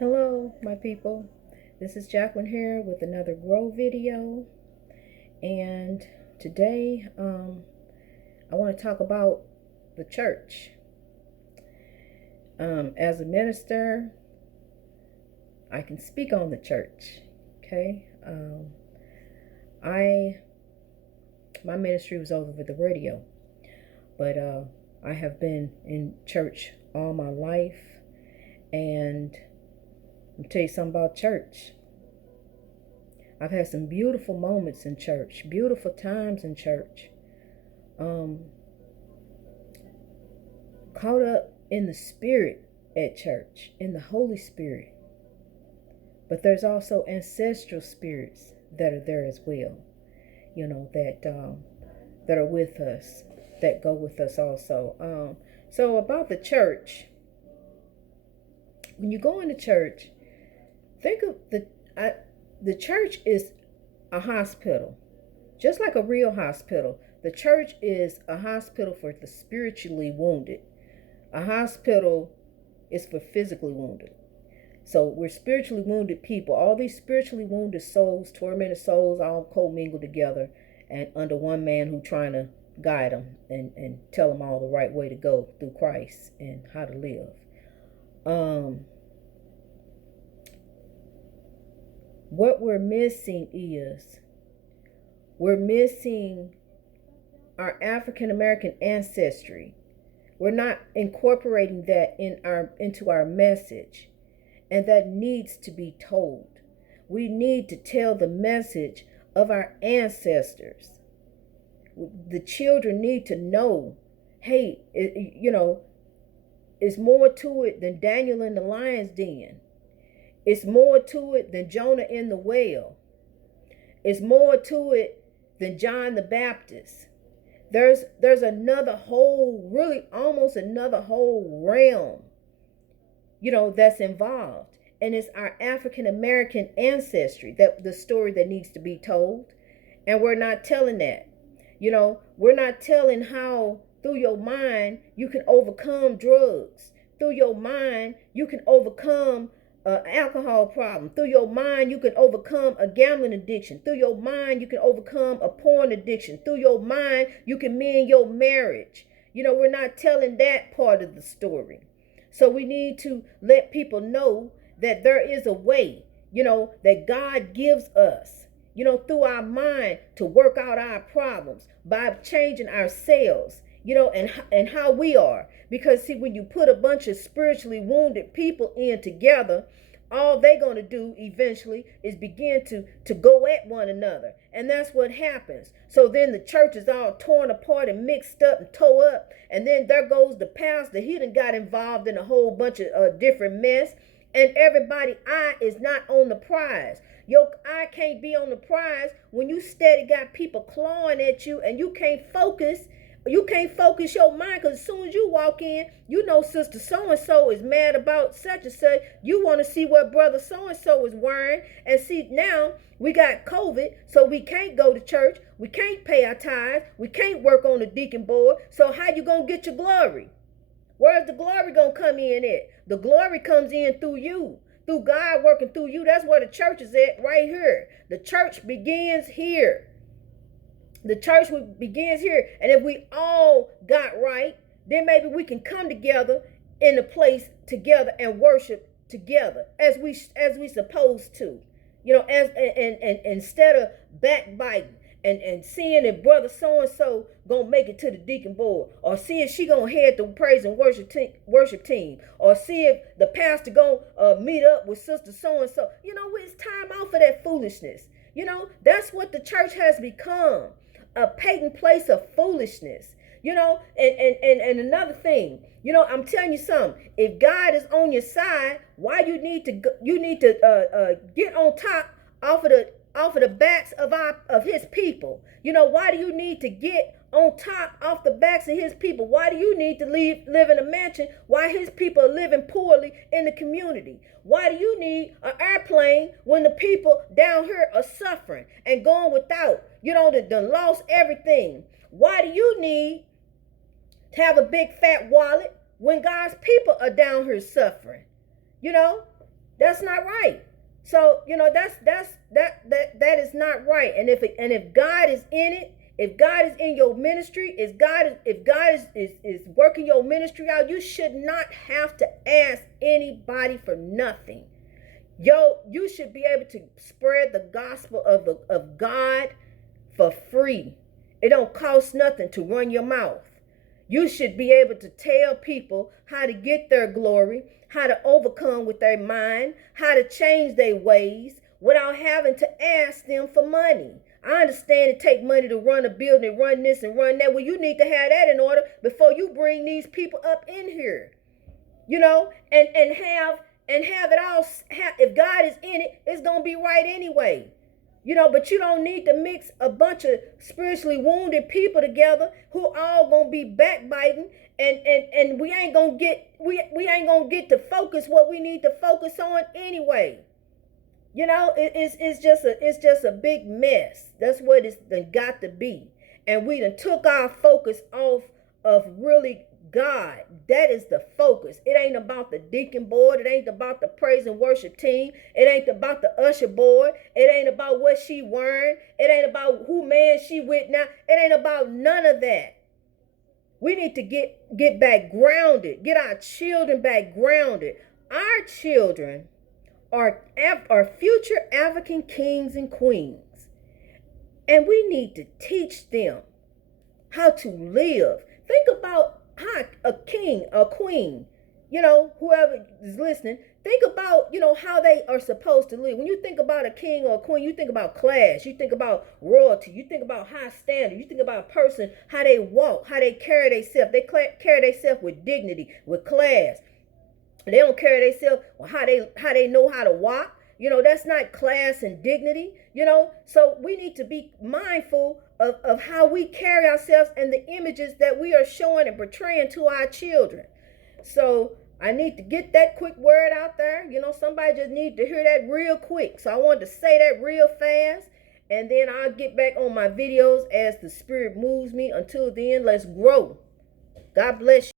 Hello, my people. This is Jacqueline here with another Grow video. And today, I want to talk about the church. As a minister, I can speak on the church. Okay. I My ministry was over the radio, but I have been in church all my life, and I'll tell you something about church. I've had some beautiful moments in church, beautiful times in church. Um, Caught up in the spirit at church, in the Holy Spirit. But there's also ancestral spirits that are there as well, that are with us, that go with us also. So about the church, when you go into church, think of the church is a hospital, just like a real hospital. The church is a hospital for the spiritually wounded. A hospital is for physically wounded. So we're spiritually wounded people. All these spiritually wounded souls, tormented souls, all commingled together and under one man who's trying to guide them and tell them all the right way to go through Christ and how to live. What we're missing is we're missing our African American ancestry. We're not incorporating that into our message, and that needs to be told. We need to tell the message of our ancestors. The children need to know, hey, it's more to it than Daniel in the lion's den. It's more to it than Jonah in the well. It's more to it than John the Baptist. There's another whole, really almost another whole realm, that's involved. And it's our African American ancestry, that the story that needs to be told. And we're not telling that. We're not telling how through your mind you can overcome drugs. Through your mind you can overcome an alcohol problem. Through your mind you can overcome a gambling addiction. Through your mind you can overcome a porn addiction. Through your mind you can mend your marriage. We're not telling that part of the story. So we need to let people know that there is a way, that God gives us, through our mind to work out our problems by changing ourselves, and how we are. Because see, when you put a bunch of spiritually wounded people in together, all they're going to do eventually is begin to go at one another. And that's what happens. So then the church is all torn apart and mixed up and tore up. And then there goes the pastor. He done got involved in a whole bunch of different mess. And everybody's eye is not on the prize. Your eye can't be on the prize when you steady got people clawing at you and you can't focus. You can't focus your mind, because as soon as you walk in, sister so-and-so is mad about such and such. You want to see what brother so-and-so is wearing. And see, now we got COVID, so we can't go to church. We can't pay our tithes. We can't work on the deacon board. So how you going to get your glory? Where's the glory going to come in at? The glory comes in through you, through God working through you. That's where the church is at, right here. The church begins here. The church begins here. And if we all got right, then maybe we can come together in a place together and worship together as we supposed to. And instead of backbiting and seeing if brother so and so gonna make it to the deacon board, or see if she gonna head the praise and worship team, or see if the pastor gonna meet up with sister so and so. It's time out for that foolishness. That's what the church has become, a patent place of foolishness. And another thing, I'm telling you something. If God is on your side, why you need to get on top off of the backs of His people? Why do you need to get on top off the backs of His people? Why do you need to live in a mansion while His people are living poorly in the community? Why do you need an airplane when the people down here are suffering and going without? They lost everything. Why do you need to have a big fat wallet when God's people are down here suffering? That's That's not right. So, that is not right. And if God is in it, if God is in your ministry, if God is working your ministry out, you should not have to ask anybody for nothing. You should be able to spread the gospel of God for free. It don't cost nothing to run your mouth. You should be able to tell people how to get their glory, how to overcome with their mind, how to change their ways without having to ask them for money. I understand it take money to run a building, and run this and run that. Well, you need to have that in order before you bring these people up in here. And have it all. If God is in it, it's gonna be right anyway. But you don't need to mix a bunch of spiritually wounded people together who all gonna be backbiting, and we ain't gonna get to focus what we need to focus on anyway. It's just a big mess. That's what it's got to be. And we done took our focus off of really God. That is the focus. It ain't about the deacon board. It ain't about the praise and worship team. It ain't about the usher board. It ain't about what she wearing. It ain't about who man she with now. It ain't about none of that. We need to get back grounded. Get our children back grounded. Our children are future African kings and queens. And we need to teach them how to live. Think about how a king, a queen, whoever is listening, think about, how they are supposed to live. When you think about a king or a queen, you think about class, you think about royalty, you think about high standard, you think about a person, how they walk, how they carry themselves. They carry themselves with dignity, with class. They don't carry themselves how they know how to walk. That's not class and dignity. So we need to be mindful of how we carry ourselves and the images that we are showing and portraying to our children. So I need to get that quick word out there. Somebody just need to hear that real quick. So I wanted to say that real fast, and then I'll get back on my videos as the Spirit moves me. Until then, let's grow. God bless you.